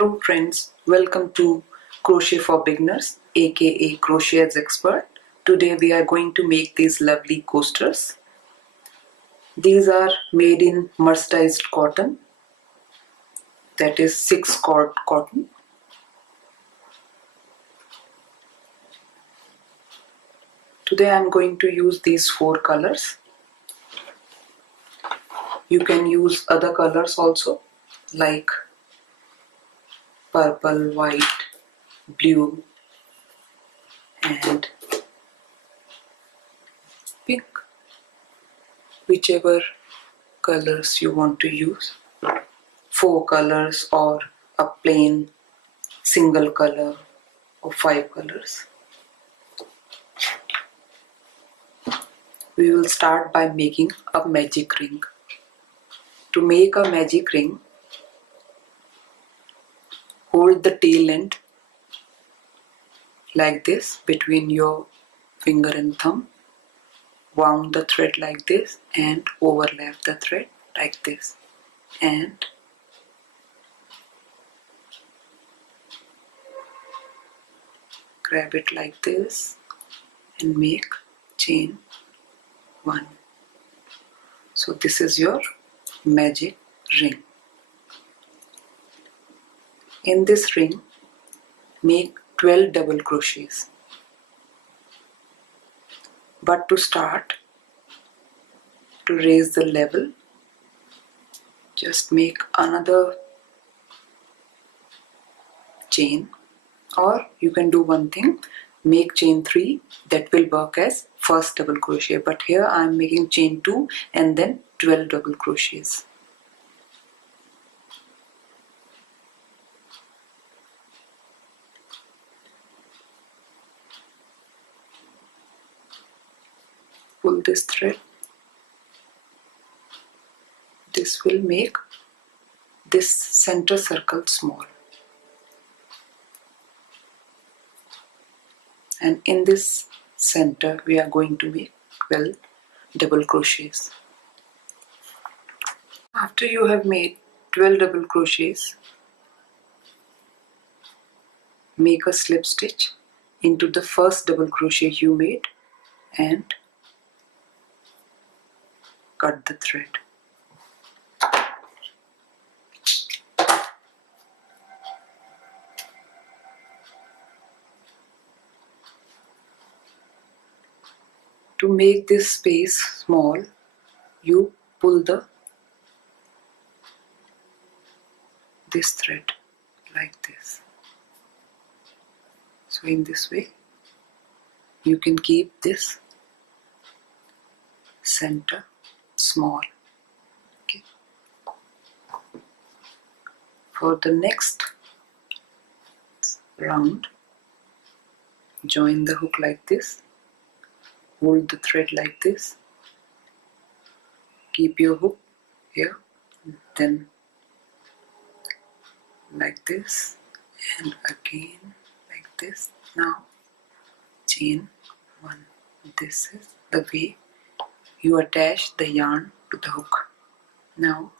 Hello friends, welcome to Crochet for Beginners aka Crochet as Expert. Today we are going to make these lovely coasters. These are made in mercerized cotton, that is 6 cord cotton. Today I am going to use these 4 colors. You can use other colors also like purple, white, blue and pink, whichever colors you want to use. 4 colors or a plain single color or 5 colors. We will start by making a magic ring. To make a magic ring, hold the tail end like this between your finger and thumb, wound the thread like this and overlap the thread like this, and grab it like this and make chain 1. So this is your magic ring. In this ring, make 12 double crochets. But to start, to raise the level, just make another chain, or you can do one thing, make chain 3, that will work as first double crochet, but here I am making chain 2 and then 12 double crochets. Pull this thread. This will make this center circle small, and in this center we are going to make 12 double crochets. After you have made 12 double crochets, make a slip stitch into the first double crochet you made and cut the thread. To make this space small, you pull this thread like this. So in this way, you can keep this center small. Okay. For the next round, join the hook like this, hold the thread like this, keep your hook here, then like this and again like this. Now chain 1. This is the way you attach the yarn to the hook. Now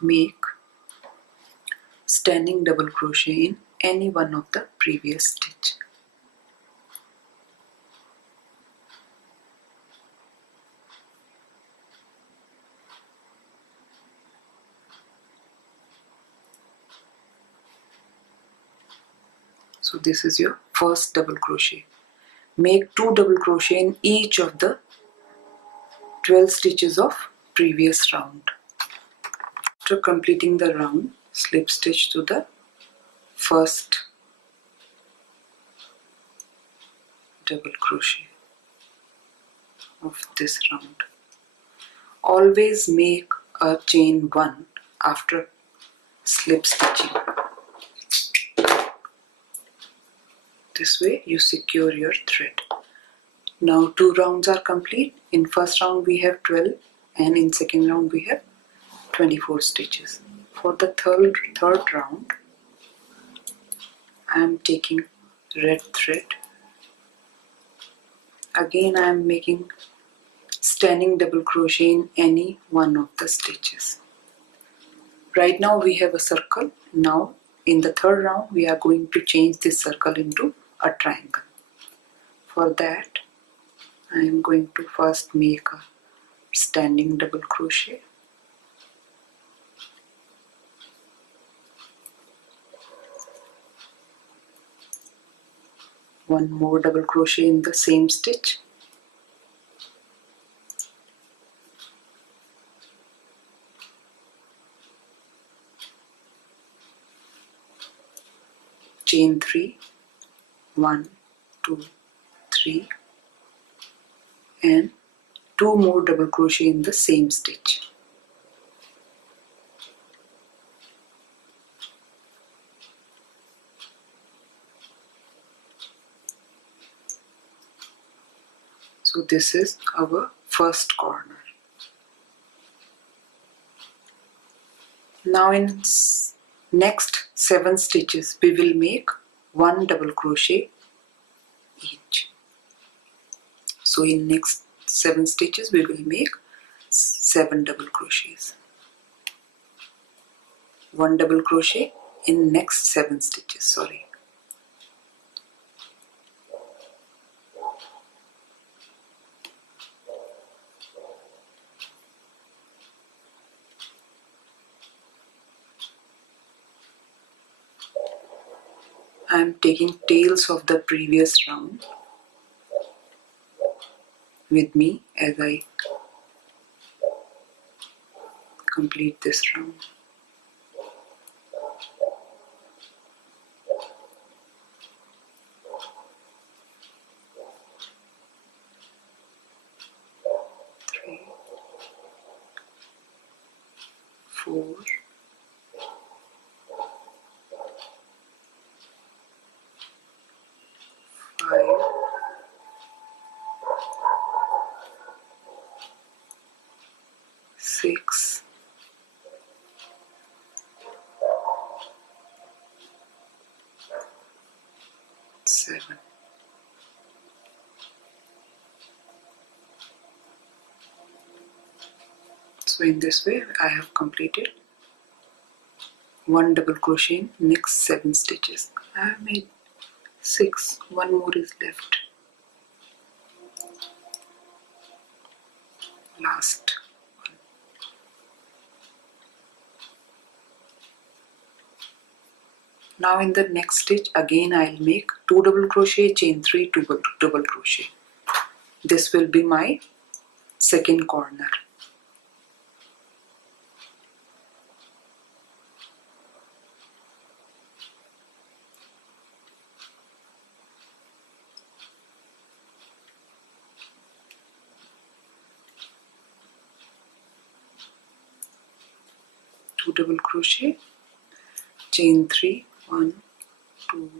make standing double crochet in any one of the previous stitch. So this is your first double crochet. Make 2 double crochet in each of the 12 stitches of previous round. After completing the round, slip stitch to the first double crochet of this round. Always make a chain 1 after slip stitching. This way you secure your thread. Now 2 rounds are complete. In first round we have 12 and in second round we have 24 stitches. For the third round, I am taking red thread. Again I am making standing double crochet in any one of the stitches. Right now we have a circle. Now in the third round we are going to change this circle into a triangle. For that I am going to first make a standing double crochet, one more double crochet in the same stitch, chain 3, 1, 2, 3, and 2 more double crochet in the same stitch. So this is our first corner. Now in next 7 stitches we will make 1 double crochet each. So in next 7 stitches we will make 7 double crochets. 1 double crochet in next 7 stitches, sorry. I am taking tails of the previous round with me as I complete this round. Three, 4, 5, 6, 7. So in this way I have completed 1 double crochet in next 7 stitches. I have made 6, 1 more is left. Last one. Now in the next stitch again I'll make 2 double crochet, chain 3, 2 double crochet. This will be my second corner. Two double crochet, chain 3, 1, 2,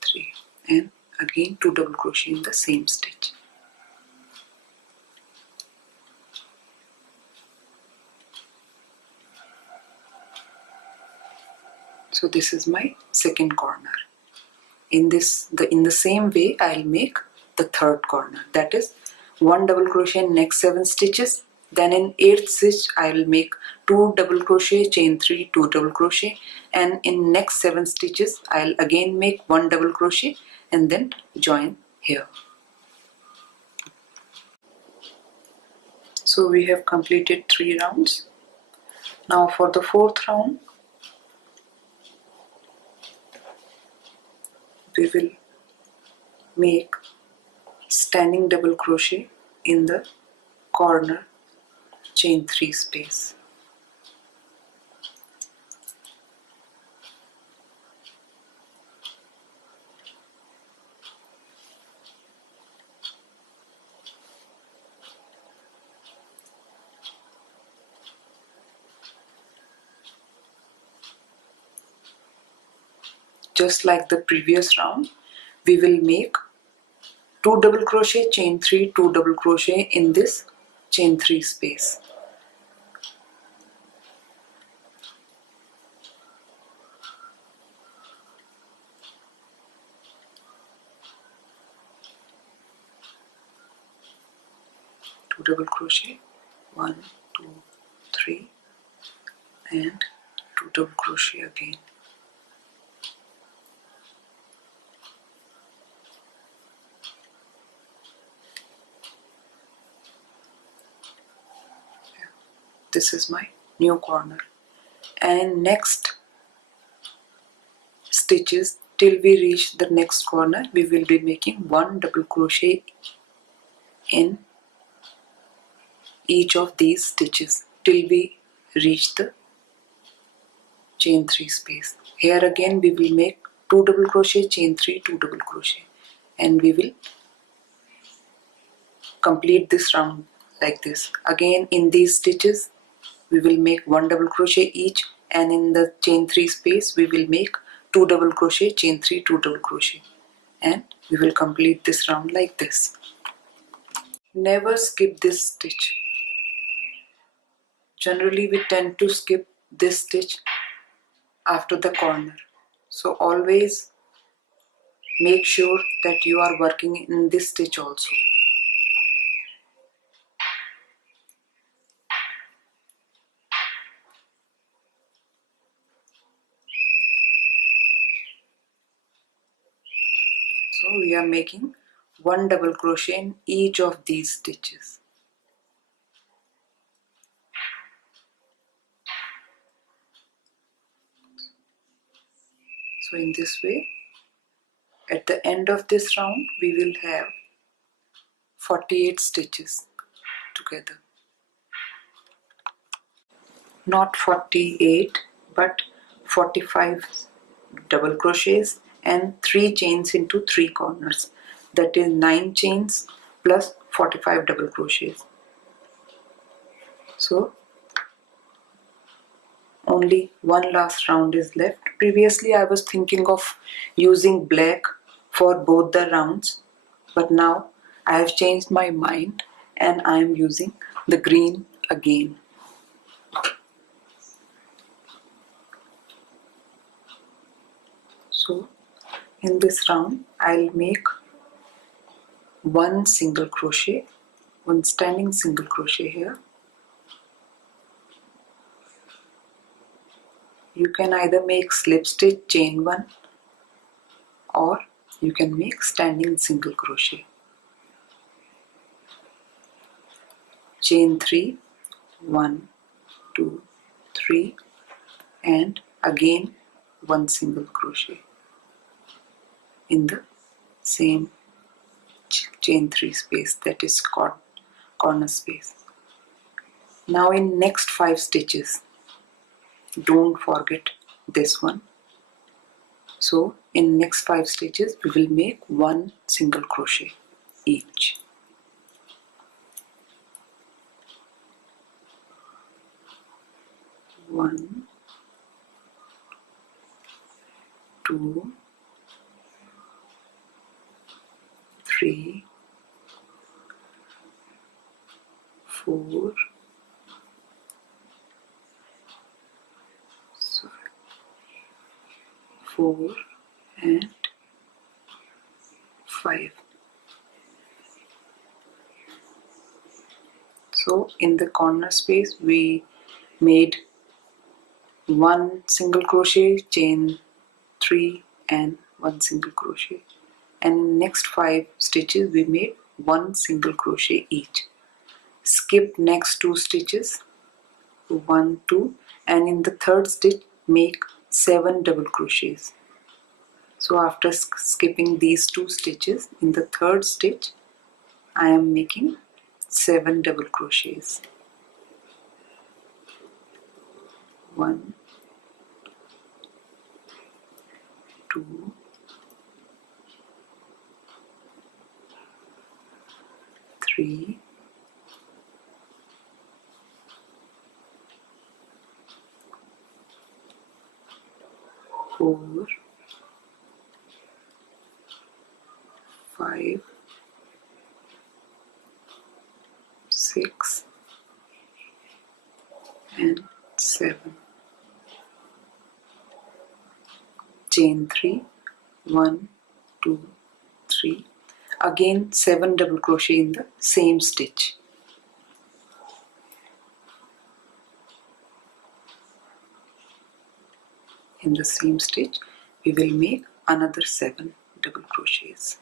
3, and again 2 double crochet in the same stitch. So this is my second corner. In the same way I'll make the third corner, that is 1 double crochet in next 7 stitches. Then in 8th stitch I'll make 2 double crochet, chain 3, 2 double crochet, and in next 7 stitches I'll again make 1 double crochet and then join here. So we have completed 3 rounds. Now for the 4th round we will make standing double crochet in the corner chain 3 space. Just like the previous round, we will make 2 double crochet, chain 3, 2 double crochet in this chain 3 space. Two double crochet, 1, 2, 3, and 2 double crochet again. this is my new corner. And in next stitches till we reach the next corner, we will be making 1 double crochet in each of these stitches till we reach the chain 3 space. Here again we will make 2 double crochet, chain 3, 2 double crochet, and we will complete this round like this. Again in these stitches we will make 1 double crochet each, and in the chain 3 space we will make 2 double crochet, chain 3, 2 double crochet, and we will complete this round like this. Never skip this stitch. Generally we tend to skip this stitch after the corner, so always make sure that you are working in this stitch also. So we are making 1 double crochet in each of these stitches. So in this way, at the end of this round, we will have 48 stitches together. Not 48, but 45 double crochets and 3 chains into 3 corners. That is 9 chains plus 45 double crochets. So only one last round is left. Previously I was thinking of using black for both the rounds, but now I have changed my mind and I am using the green again. So in this round I'll make 1 single crochet, 1 standing single crochet here. You can either make slip stitch chain 1 or you can make standing single crochet. Chain 3, 1, 2, 3, and again 1 single crochet in the same chain 3 space, that is corner space. Now in next 5 stitches, don't forget this one. So in next 5 stitches we will make 1 single crochet each. One, 2, 3, 4, 4 and 5. So in the corner space we made 1 single crochet, chain 3 and 1 single crochet, and in next 5 stitches we made 1 single crochet each. Skip next 2 stitches, 1, 2, and in the third stitch make 7 double crochets. So after skipping these 2 stitches, in the third stitch I am making 7 double crochets. 1, 2, 3, 4, 5, 6 and 7. Chain 3, 1, 2, 3. Again 7 double crochet in the same stitch. In the same stitch we will make another 7 double crochets.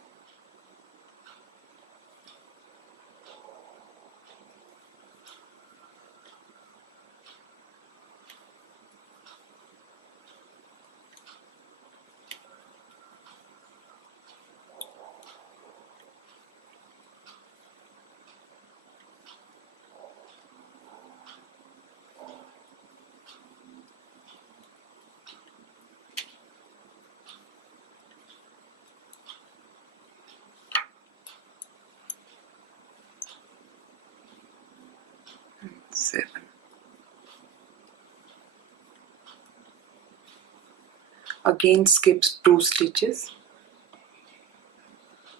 Again skip 2 stitches.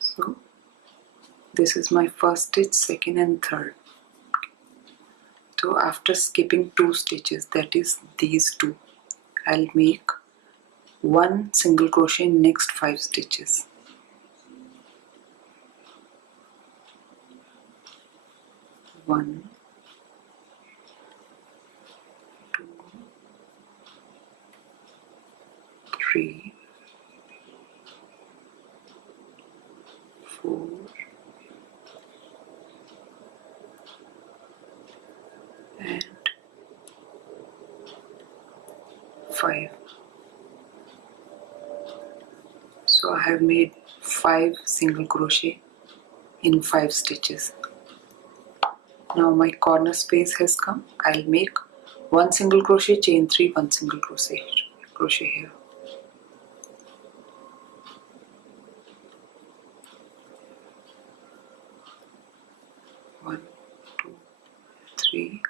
So this is my first stitch, second and third. So after skipping 2 stitches, that is these 2, I'll make 1 single crochet in next 5 stitches. 1, 2, 3, 4, and 5. So I have made 5 single crochet in 5 stitches. Now my corner space has come. I'll make 1 single crochet, chain 3, 1 single crochet here. 1, 2, 3.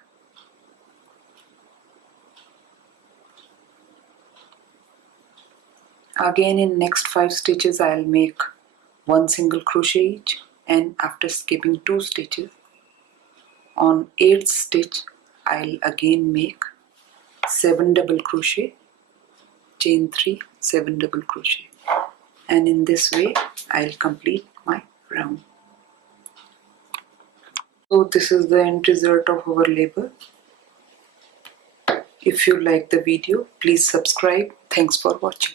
Again in next 5 stitches I'll make 1 single crochet each, and after skipping 2 stitches, on 8th stitch I'll again make 7 double crochet, chain 3, 7 double crochet, and in this way I'll complete my round. So this is the end result of our labor. If you like the video, please subscribe. Thanks for watching.